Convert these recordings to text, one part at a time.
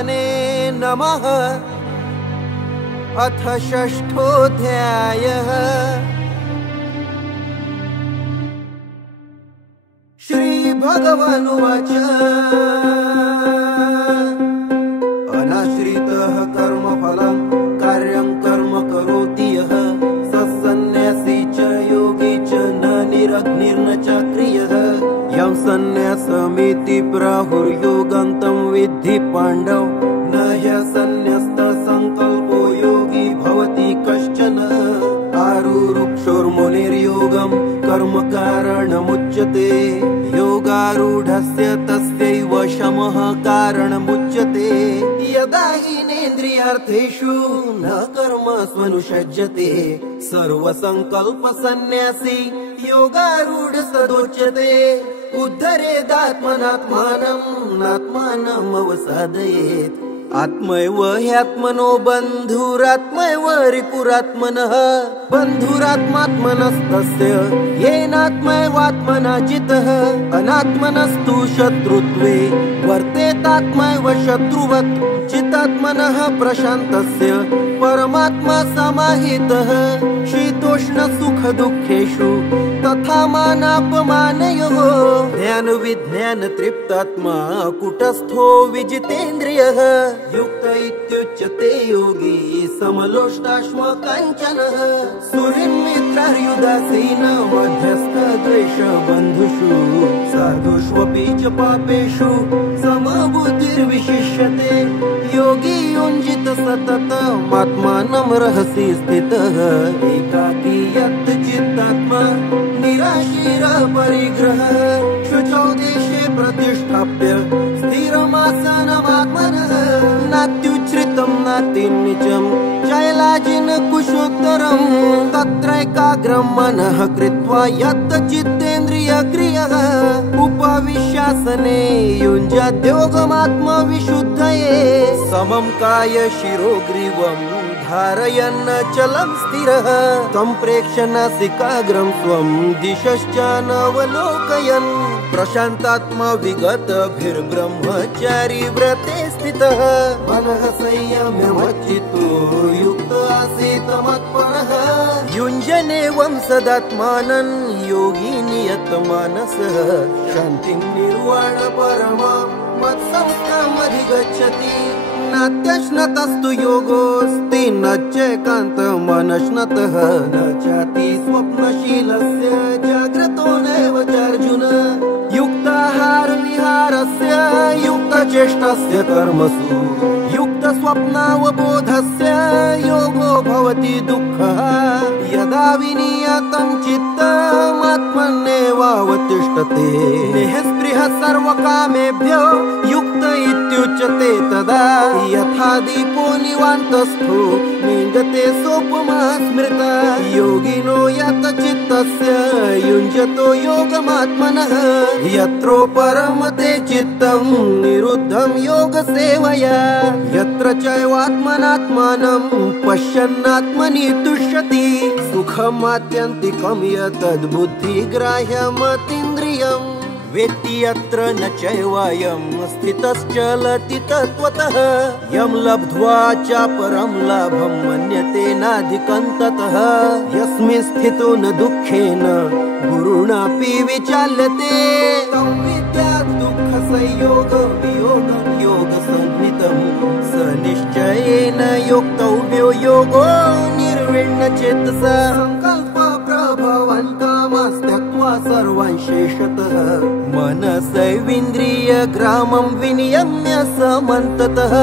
परमात्मने नमः। अथ षष्ठोऽध्यायः। श्रीभगवानुवाच अनाश्रितः कर्मफलं कार्यं कर्म करोति यः स सन्न्यासी च योगी च न निरग्निर्न च क्रियः। यं सन्न्यासमिति प्राहुर्योगं तं विद्धि पाण्डव न ह्यसन्न्यस्तः संकल्पो योगी भवति कश्चन। आरुरुक्षोर्मुनिर्योगं कर्म कारणमुच्यते योगारूढस्य तस्यैव शमः कारणमुच्यते। यदा हीनेन्द्रियार्थेषु न कर्मस्वनुषज्यते सर्वसंकल्पसन्न्यासी योगारूढ सदोच्यते। उद्धरेदात्मनात्मानं नात्मानम् अवसादयेत्। आत्मैव ह्यात्मनो बन्धुरात्मैव रिपुरात्मनः। बन्धुरात्मात्मनस्तस्य येनात्मैवात्मना जितः। अनात्मनस्तु शत्रुत्वे वर्तेतात्मैव शत्रुवत्। चितात्मनः प्रशान्तस्य परमात्मा समाहितः। शीतोष्ण सुख दुःखेषु तथा मानापमानयोः। ध्यान विज्ञान तृप्तात्मा कुटस्थो विजितेन्द्रियः। युक्त इत्युच्यते योगी समलोष्टाश्म काञ्चनः। सुहृन्मित्रर्युदासीन मध्यस्थ द्वेष बन्धुषु साधुष्वपि च पापेषु समबुद्धिर्विशिष्यते। योगी युञ्जित सततम् आत्मानं रहसि स्थितः। एकाकी यत् चित्तात्मा निराशीरः परिग्रहः। शुचौ देशे प्रतिष्ठाप्य स्थिरमासनमात्मनः। नात्युच्छ्रितं नातिनीचं शैलाजिन कुशोत्तरं। तत्रैकाग्रं मनः कृत्वा यत् चित्तेन्द्रियक्रियः। उपविश्यासने युञ्जद्योगमात्मविशुद्धये। समं काय शिरोग्रीवं धारयन् चलं स्थिरः। तं प्रेक्ष्य नासिकाग्रं स्वं दिशश्चानवलोकयन्। प्रशान्तात्मा विगतभिर्ब्रह्मचारी व्रते स्थितः। मनः संयम्यमच्चित्तो युक्त आसीत् मत्परः। युञ्जनेवं सदात्मानं योगी नियतमानसः। शान्तिं निर्वाण परमां मत्संस्थामधिगच्छति। नात्यश्नतस्तु योगोऽस्ति न चैकान्तमनश्नतः। न चाति स्वप्नशीलस्य जाग्रतो नैव चार्जुन। युक्ताहार विहारस्य युक्तचेष्टस्य कर्मसु युक्तस्वप्नावबोधस्य योगो भवति दुःखः। यदा विनियतं चित्तमात्मन्नेवावतिष्ठते। निःस्पृहः सर्वकामेभ्यो युक्त इत्युच्यते तदा। यथा दीपो निवान्तस्थो नेङ्गते सोपमा स्मृता। योगिनो यत चित्तस्य युञ्जतो योगमात्मनः। यत्रो परमते चित्तं निरुद्धं योगसेवया। यत्र चैवात्मनात्मानं पश्यन्नात्मनि तुष्यति। सुखमात्यन्तिकं यतद्बुद्धिग्राह्यमतीन्द्रियम्। वेत्ति यत्र न चैवायं स्थितश्चलति तत्त्वतः। यं लब्ध्वा चापरं लाभं मन्यते नाधिकं ततः। यस्मिन् स्थितो न दुःखेन गुरुणापि विचाल्यते। तं विद्यात् दुःखसंयोगं वियोगं योगसंज्ञितं। स निश्चयेन योक्तव्यो योगो निर्विण्णचेतसा। संकल्प प्रभवान् कामास्त्यक्त्वा सर्वान् शेषतः। मनसैविन्द्रियग्रामं विनियम्य समन्ततः।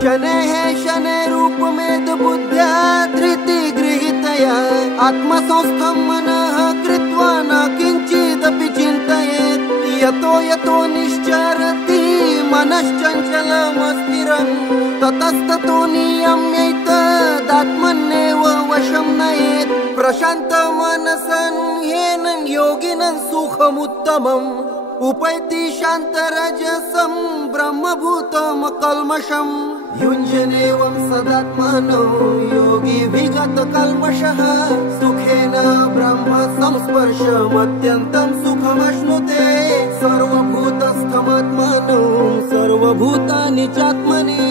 शनैः शनैरूपमेध बुद्ध्या धृतिगृहीतया। आत्मसंस्थं मनः कृत्वा न किञ्चिदपि चिन्तयेत्। यतो यतो निश्चरति मनश्चञ्चलमस्थिरं। ततस्ततो नियम्यैतदात्मन्नेव वशं नयेत्। प्रशान्तमनसं ह्येन योगिनं सुखमुत्तमम्। उपैति शान्तरजसं ब्रह्मभूतं कल्मषम्। युञ्जनेवं सदात्मानो योगी विगतकल्मषः। सुखेन ब्रह्म संस्पर्शमत्यन्तं सुखमश्नुते। सर्वभूतस्थमात्मानं सर्वभूतानि चात्मनि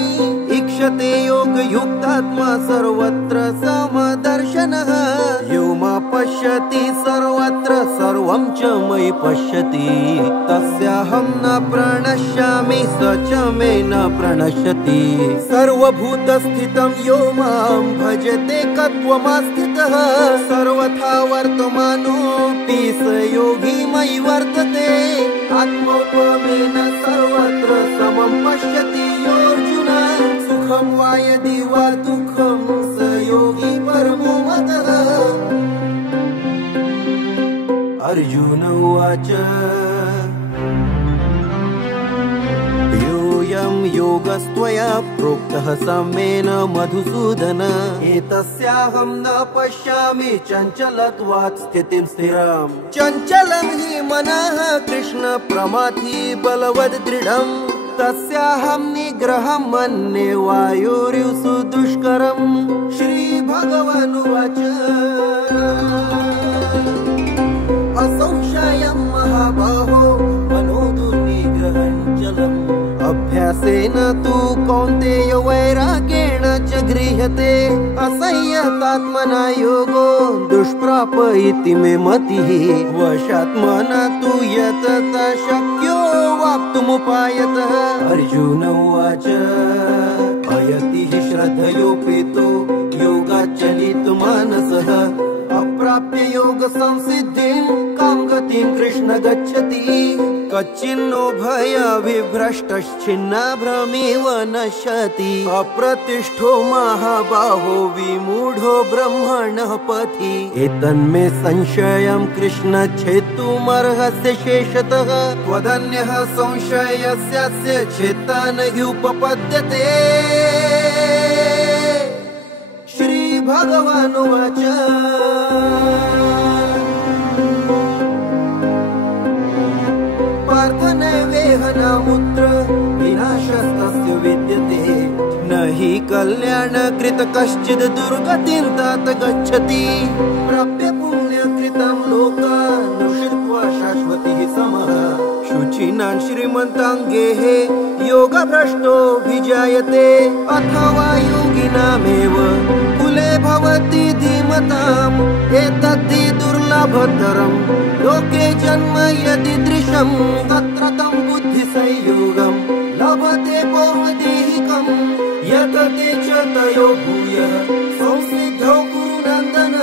उच्यते योगयुक्तात्मा सर्वत्र समदर्शनः यो मा पश्यति सर्वत्र सर्वं च मयि पश्यति तस्याहं न प्रणश्यामि स च मे न प्रणश्यति सर्वभूतस्थितं यो मां भजते कत्वमास्थितः सर्वथा वर्तमानोऽपि स योगी मयि वर्तते आत्मोपमेन सर्वत्र समं पश्यति योऽर्जुन सुखं वा यदि वा दुःखं स योगी परमो मतः अर्जुन उवाच योऽयं योगस्त्वया प्रोक्तः साम्येन मधुसूदन एतस्याहं न पश्यामि चञ्चलत्वात् स्थितिं स्थिराम् चञ्चलं हि मनः कृष्ण प्रमाथि बलवद् दृढम् तस्याहं निग्रहं मन्ये वायुरिव सुदुष्करम् श्रीभगवानुवाच असंशयं महाबाहो मनोदुर्निग्रहञ्चलम् अभ्यासेन तु कौन्तेय वैराग्येण च गृह्यते असंयतात्मना योगो दुष्प्राप इति मे मतिः वशात्मना तु यतता शक्यो वाप्तुमुपायतः अर्जुन उवाच अयतिः श्रद्धयोपेतो योगाच्चलितमानसः अप्राप्य योग संसिद्धिं कां गतिं कृष्ण गच्छति कच्चिन्नो भयविभ्रष्टश्चिन्ना भ्रमेव नश्यति अप्रतिष्ठो महाबाहो विमूढो ब्रह्मणः पथि एतन्मे संशयं कृष्ण छेत्तुमर्हस्य शेषतः त्वदन्यः संशयस्यास्य छेत्ता न ह्युपपद्यते श्रीभगवानुवाच पार्थनैवेहनामुत्र विनाशस्तस्य विद्यते न हि कल्याणकृत कश्चिद् दुर्गतिं तात गच्छति प्राप्य पुण्यकृतं लोकानुषित्वा शाश्वतिः समः शुचिनां श्रीमन्ताङ्गेः योगभ्रष्टोऽभिजायते अथवा योगिनामेव कुले भवति धीमताम् एतद्धि दुर्लभतरं लोके जन्म यदीदृशं तत्र तं बुद्धिसंयोगं लभते पौर्वदेहिकं यतते च तयो भूयः संसिद्धौ कुरुनन्दन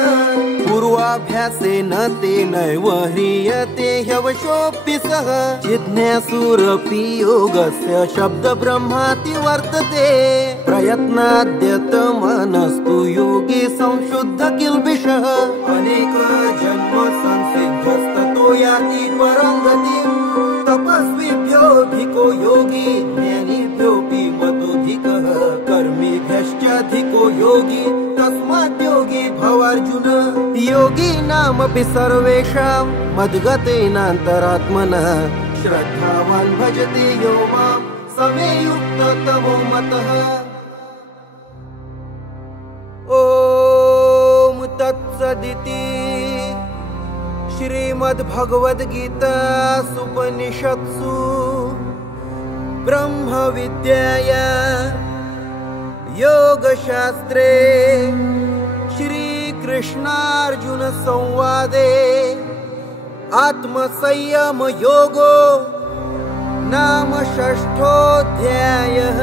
पूर्वाभ्यासेन तेनैव ह्रियते ह्यवशोऽपि सः जिज्ञासुरपि योगस्य शब्दब्रह्माति वर्तते प्रयत्नाद्यतमानस्तु योगी संशुद्ध किल्बिषः अनेक जन्म संसिद्धस्ततो याति परं गतिम् तपस्विभ्योऽधिको योगी ज्ञानिभ्योऽपि मतोऽधिकः कर्मिभ्यश्चाधिको योगी तस्मात् योगी भवार्जुन योगी नामपि सर्वेषां मद्गतेनान्तरात्मनः श्रद्धावान् भजते यो मां स मे युक्ततमो मतः ॐ तत्सदिति श्रीमद्भगवद्गीतासूपनिषत्सु ब्रह्मविद्यायां योगशास्त्रे श्रीकृष्णार्जुनसंवादे आत्मसंयमयोगो नाम षष्ठोऽध्यायः।